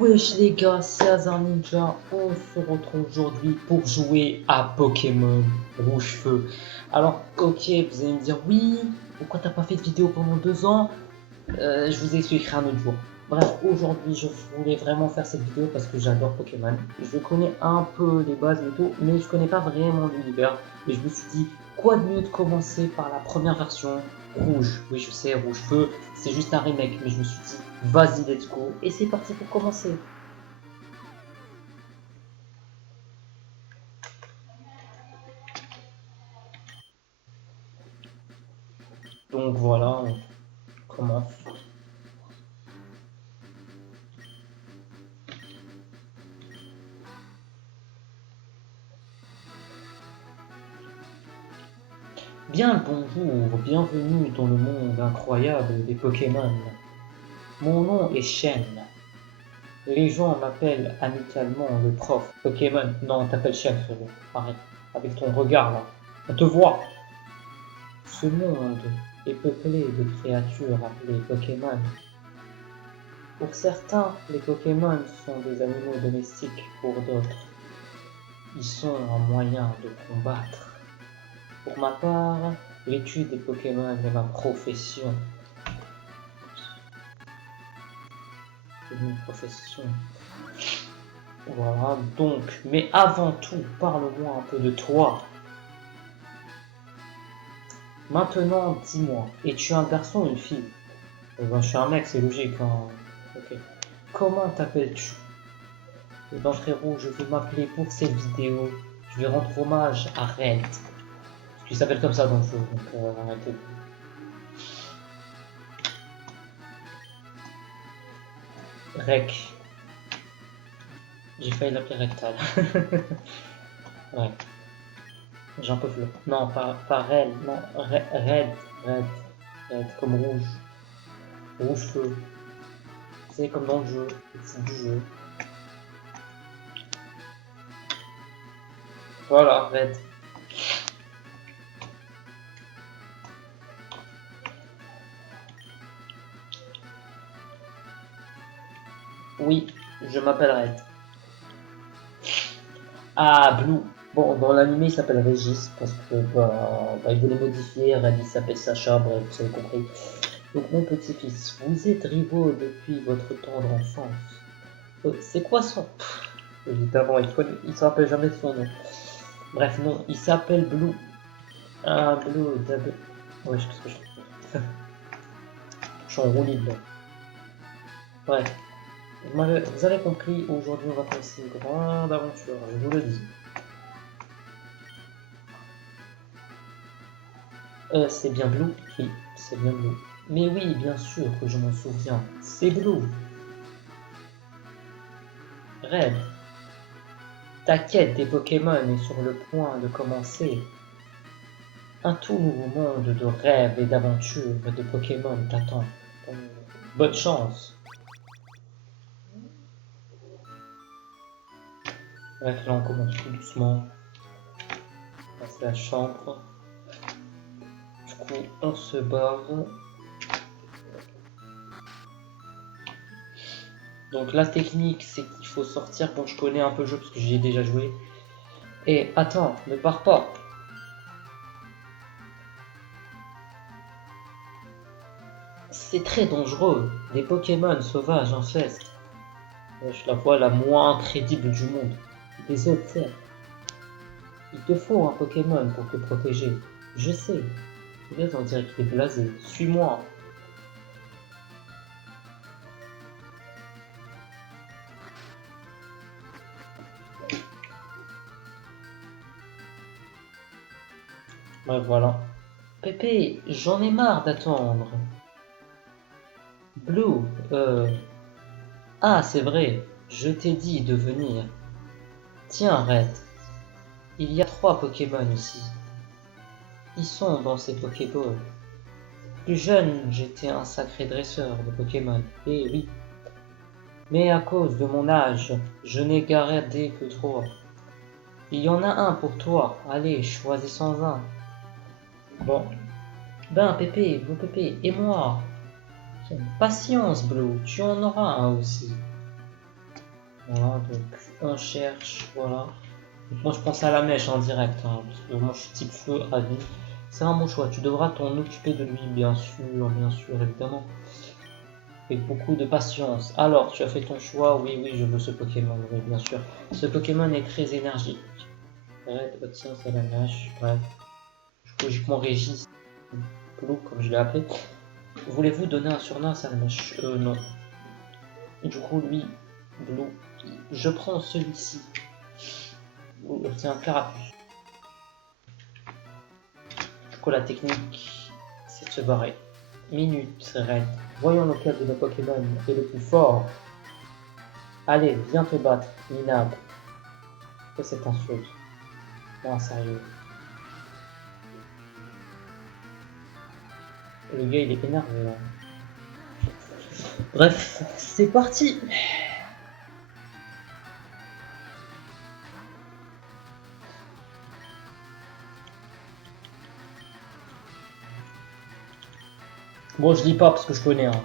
Wesh les gars, c'est Hazard Ninja, on se retrouve aujourd'hui pour jouer à Pokémon Rouge-Feu. Alors ok, vous allez me dire oui, pourquoi t'as pas fait de vidéo pendant 2 ans? Je vous expliquerai un autre jour. Bref, aujourd'hui je voulais vraiment faire cette vidéo parce que j'adore Pokémon. Je connais un peu les bases et tout, mais je connais pas vraiment l'univers. Et je me suis dit, quoi de mieux de commencer par la première version, Rouge. Oui je sais, Rouge-Feu, c'est juste un remake, mais je me suis dit, vas-y let's go, et c'est parti pour commencer. Donc voilà, on commence. Bien le bonjour, bienvenue dans le monde incroyable des Pokémon. Mon nom est Shen. Les gens m'appellent amicalement le prof Pokémon. Non, on t'appelle Shen, frérot. Arrête. Avec ton regard là. On te voit. Ce monde est peuplé de créatures appelées Pokémon. Pour certains, les Pokémon sont des animaux domestiques. Pour d'autres, ils sont un moyen de combattre. Pour ma part, l'étude des Pokémon est ma profession. C'est une profession. Voilà, donc, mais avant tout, parle-moi un peu de toi. Maintenant, dis-moi, es-tu un garçon ou une fille? Ben, je suis un mec, c'est logique, hein. Ok. Comment t'appelles-tu? Eh ben, frérot, je vais m'appeler pour cette vidéo. Je vais rendre hommage à Red. Parce qu'il s'appelle comme ça dans le jeu, donc arrêtez. Rec. J'ai failli l'appeler Rectal. Ouais. J'ai un peu flou. Non, pas Red, non, Red, comme rouge. Rouge feu. C'est comme dans le jeu, le titre du jeu. Voilà, Red. Oui, je m'appelle Red. Ah, Blue. Bon, dans l'anime, il s'appelle Régis, parce que il voulait modifier, Red il s'appelle Sacha, bref, vous avez compris. Donc mon petit-fils, vous êtes rivaux depuis votre tendre enfance. C'est quoi son... Évidemment, il se rappelle jamais de son nom. Bref, non, il s'appelle Blue. Ah, Blue, d'ab... Ouais, je sais pas. Je suis en roue libre. Ouais. Vous avez compris, aujourd'hui on va passer une grande aventure, je vous le dis. C'est bien Blue? Oui, c'est bien Blue. Mais oui, bien sûr que je m'en souviens. C'est Blue. Red, ta quête des Pokémon est sur le point de commencer. Un tout nouveau monde de rêves et d'aventures et de Pokémon t'attend. Bonne chance. Bref, là on commence tout doucement. Là, c'est la chambre. Du coup, on se barre. Donc la technique, c'est qu'il faut sortir. Bon, je connais un peu le jeu parce que j'y ai déjà joué. Et attends, ne pars pas. C'est très dangereux. Des Pokémon sauvages infestent. Je suis la fois la moins crédible du monde. Des autres, certes. Il te faut un Pokémon pour te protéger. Je sais. Là, on dirait qu'il est blasé. Suis-moi. Ouais, voilà. Pépé, j'en ai marre d'attendre. Blue, Ah, c'est vrai. Je t'ai dit de venir. Tiens, Red. Il y a 3 Pokémon ici. Ils sont dans ces Pokéballs. Plus jeune, j'étais un sacré dresseur de Pokémon. Eh oui. Mais à cause de mon âge, je n'ai gardé que 3. Il y en a un pour toi. Allez, choisis-en un. Bon. Ben, Pépé, mon Pépé, et moi. Patience, Blue, tu en auras un aussi. Voilà, donc on cherche, voilà. Donc, moi je pense à la mèche en direct, hein, parce que moi je suis type feu à vie. C'est un bon choix, tu devras t'en occuper de lui, bien sûr, évidemment. Avec beaucoup de patience. Alors, tu as fait ton choix, oui, oui, je veux ce Pokémon, oui, bien sûr. Ce Pokémon est très énergique. Red, Otien, Salamache, bref. Logiquement Régis, Blue, comme je l'ai appelé. Voulez-vous donner un surnom à Salamache? Non. Du coup, lui, Blue, je prends celui-ci. C'est un Carapuce. Du coup, la technique, c'est de se barrer. Minute, Red. Voyons lequel de nos Pokémon est le plus fort. Allez, viens te battre, minable. Que cette insulte. Non, sérieux. Le gars, il est énervé là. Bref, c'est parti. Bon, je dis pas parce que je connais. Hein.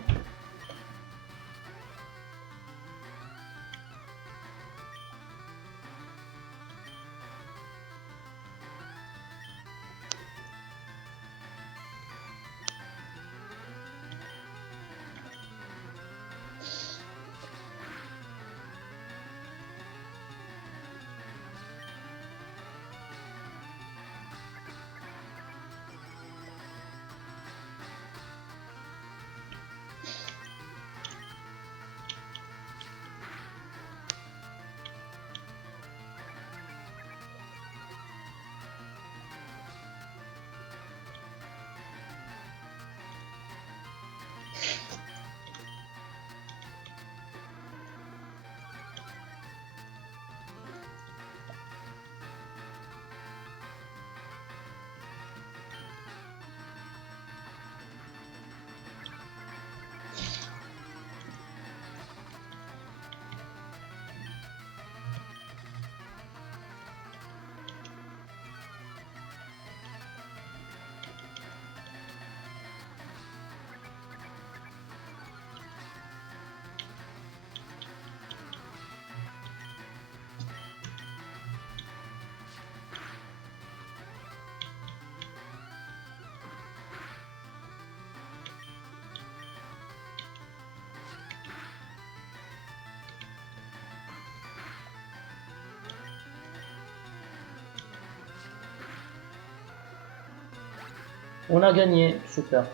On a gagné, super.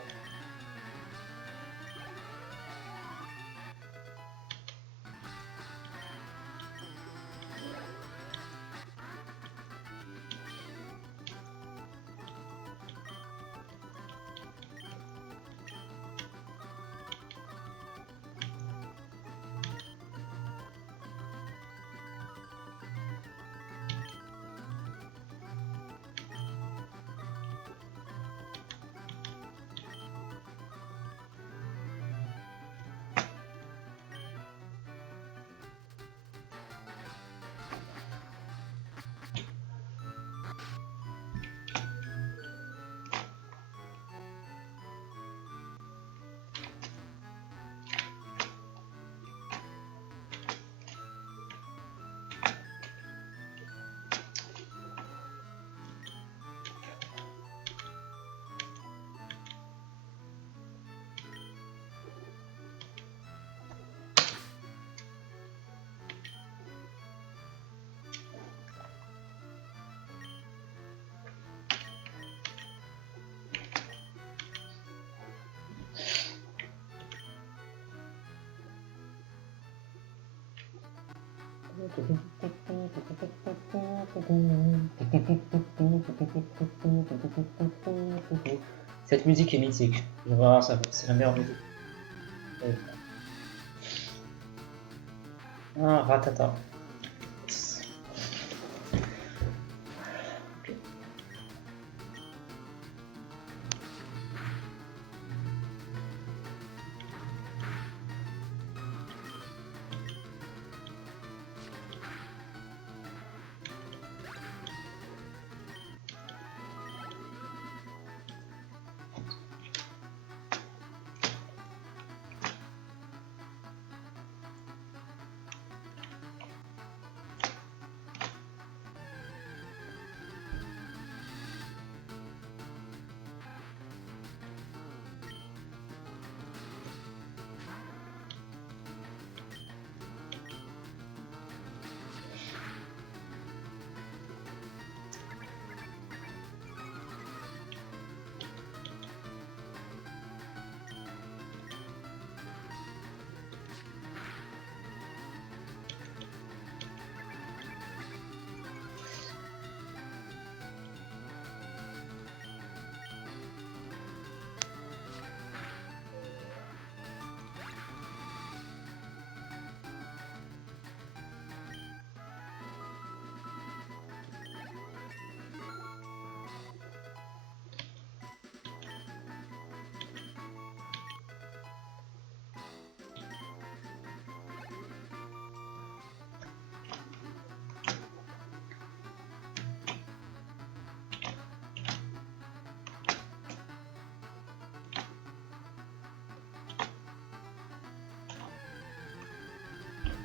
Cette musique est mythique. Voilà, c'est la meilleure musique. Ah, Ratata.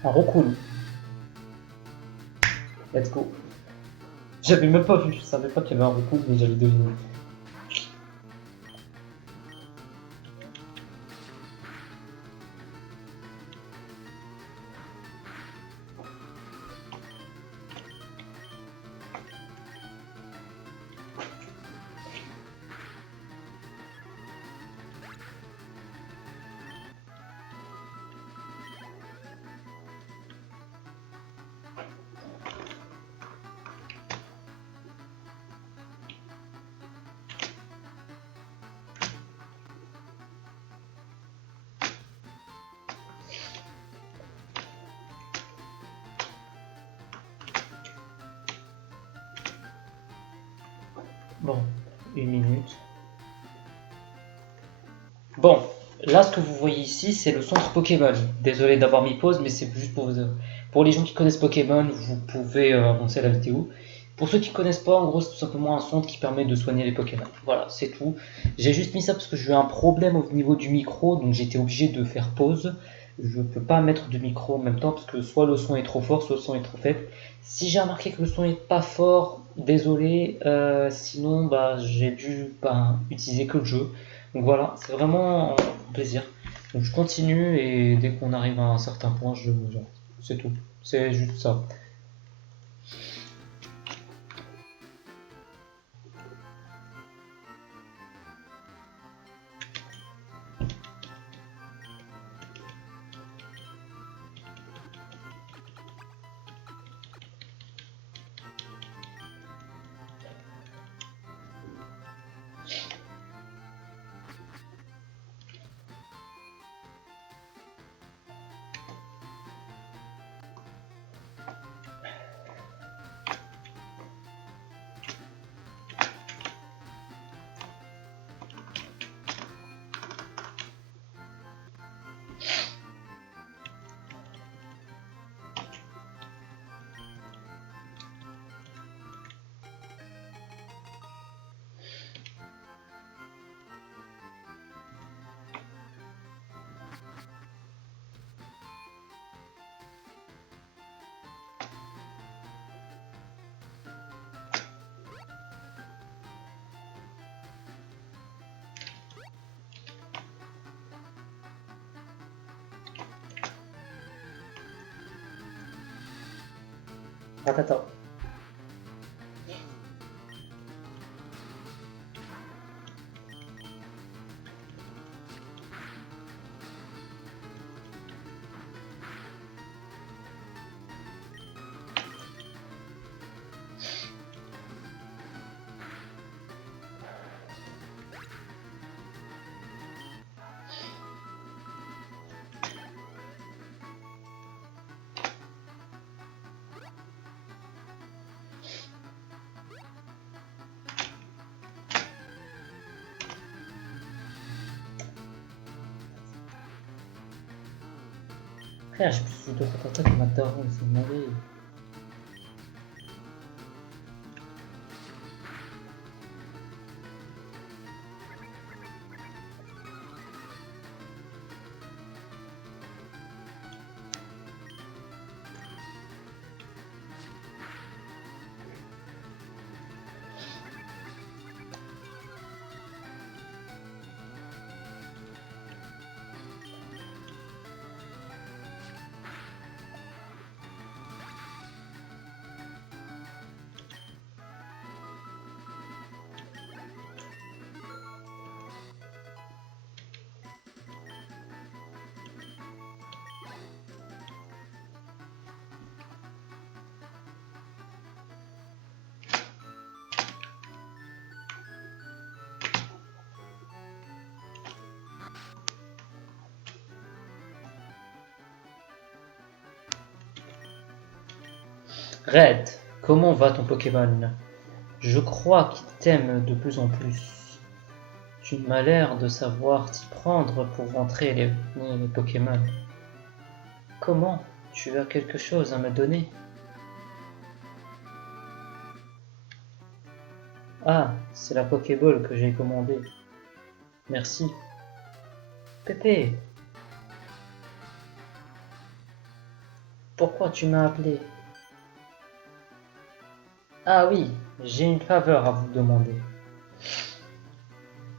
Un Rockoon. Let's go. J'avais même pas vu, je savais pas qu'il y avait un Rockoon, mais j'avais deviné. Bon, 1 minute. Bon, là ce que vous voyez ici, c'est le centre Pokémon. Désolé d'avoir mis pause, mais c'est juste pour vous. Pour les gens qui connaissent Pokémon, vous pouvez avancer la vidéo. Pour ceux qui connaissent pas, en gros, c'est tout simplement un centre qui permet de soigner les Pokémon. Voilà, c'est tout. J'ai juste mis ça parce que j'ai eu un problème au niveau du micro, donc j'étais obligé de faire pause. Je peux pas mettre de micro en même temps parce que soit le son est trop fort, soit le son est trop faible. Si j'ai remarqué que le son est pas fort, désolé. Sinon, bah, j'ai dû utiliser que le jeu. Donc voilà, c'est vraiment un plaisir. Donc je continue et dès qu'on arrive à un certain point, je j'arrête. C'est tout. C'est juste ça. Attends, attends. Frère, j'ai plus de Ratata que ma daronne, c'est mauvais. Red, comment va ton Pokémon? Je crois qu'il t'aime de plus en plus. Tu m'as l'air de savoir t'y prendre pour rentrer les Pokémon. Comment? Tu as quelque chose à me donner? Ah, c'est la Pokéball que j'ai commandée. Merci. Pépé, Pourquoi tu m'as appelé? Ah oui, j'ai une faveur à vous demander.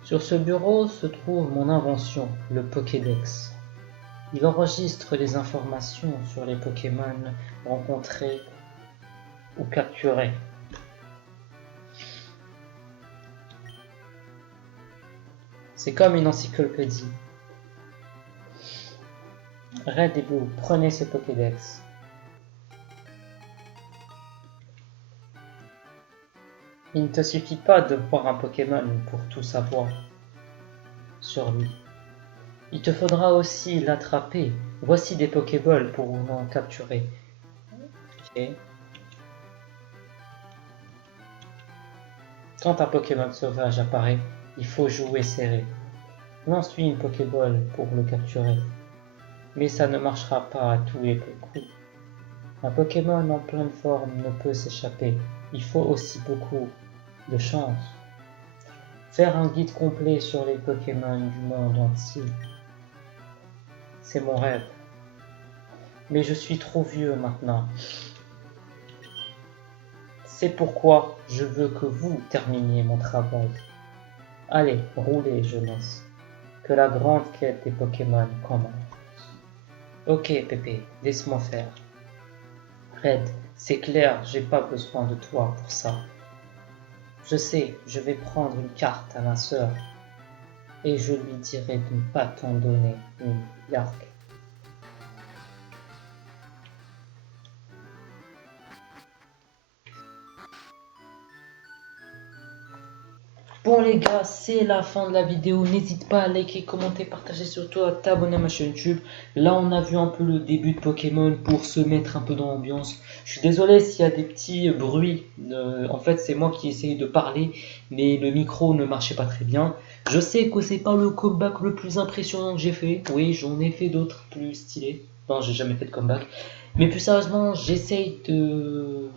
Sur ce bureau se trouve mon invention, le Pokédex. Il enregistre les informations sur les Pokémon rencontrés ou capturés. C'est comme une encyclopédie. Red et Blue, prenez ce Pokédex. Il ne te suffit pas de voir un Pokémon pour tout savoir sur lui. Il te faudra aussi l'attraper. Voici des Pokéballs pour l'en capturer. Ok. Quand un Pokémon sauvage apparaît, il faut jouer serré. Lance-lui une Pokéball pour le capturer. Mais ça ne marchera pas à tous les coups. Un Pokémon en pleine forme ne peut s'échapper. Il faut aussi beaucoup de chance. Faire un guide complet sur les Pokémon du monde entier. C'est mon rêve. Mais je suis trop vieux maintenant. C'est pourquoi je veux que vous terminiez mon travail. Allez, roulez, jeunesse. Que la grande quête des Pokémon commence. Ok, Pépé, laisse-moi faire. Red, c'est clair, j'ai pas besoin de toi pour ça. Je sais, je vais prendre une carte à ma sœur et je lui dirai de ne pas t'en donner une, Yark. Bon les gars, c'est la fin de la vidéo. N'hésite pas à liker, commenter, partager, surtout à t'abonner à ma chaîne YouTube. Là, on a vu un peu le début de Pokémon pour se mettre un peu dans l'ambiance. Je suis désolé s'il y a des petits bruits. En fait, c'est moi qui essaye de parler, mais le micro ne marchait pas très bien. Je sais que c'est pas le comeback le plus impressionnant que j'ai fait. Oui, j'en ai fait d'autres plus stylés. Non, j'ai jamais fait de comeback. Mais plus sérieusement, j'essaye de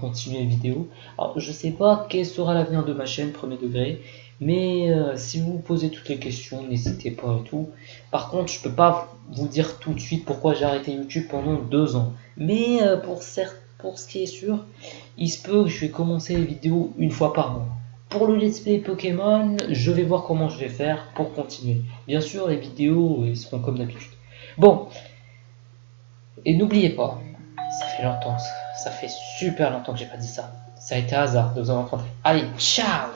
continuer les vidéos. Alors, je sais pas quel sera l'avenir de ma chaîne, premier degré, mais si vous vous posez toutes les questions, n'hésitez pas et tout. Par contre, je peux pas vous dire tout de suite pourquoi j'ai arrêté YouTube pendant 2 ans. Mais pour ce qui est sûr, il se peut que je vais commencer les vidéos une fois par mois. Pour le let's play Pokémon, je vais voir comment je vais faire pour continuer. Bien sûr, les vidéos ils seront comme d'habitude. Bon, et n'oubliez pas, ça fait longtemps, ça fait super longtemps que j'ai pas dit ça. Ça a été un hasard de vous avoir rencontré. Allez, ciao!